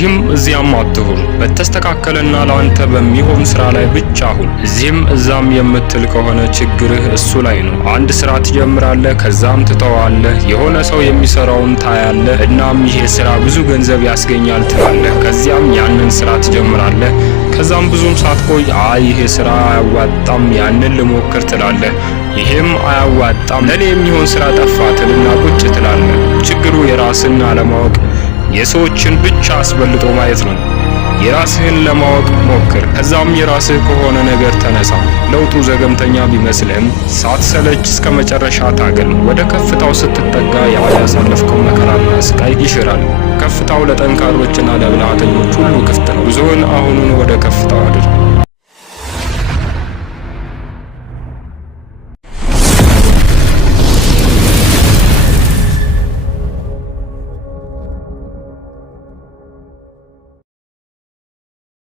እዚህም እዚያም አትሁን። በተስተካከለና ላንተ በሚሆን ስራ ላይ ብቻ ሁን። እዚህም እዛም የምትል ከሆነ ችግርህ እሱ ላይ ነው። አንድ ስራ ትጀምራለህ፣ ከዛም ትተዋለህ። የሆነ ሰው የሚሰራውን ታያለህ፣ እናም ይሄ ስራ ብዙ ገንዘብ ያስገኛል ትላለህ። ከዚያም ያንን ስራ ትጀምራለህ። ከዛም ብዙም ሳትቆይ አይ ይሄ ስራ አያዋጣም፣ ያንን ልሞክር ትላለህ። ይሄም አያዋጣም፣ ለኔ የሚሆን ስራ ጠፋ ትልና ቁጭ ትላለህ። ችግሩ የራስን አለማወቅ፣ የሰዎችን ብቻ አስበልጦ ማየት ነው። የራስህን ለማወቅ ሞክር። ከዛም የራስህ ከሆነ ነገር ተነሳ። ለውጡ ዘገምተኛ ቢመስልህም ሳትሰለች እስከ መጨረሻ ታገል። ወደ ከፍታው ስትጠጋ ያሳለፍከው መከራና ስቃይ ይሽራል። ከፍታው ለጠንካሮችና ለብልሃተኞች ሁሉ ክፍት ነው። ጉዞውን አሁኑን ወደ ከፍታው አድርግ።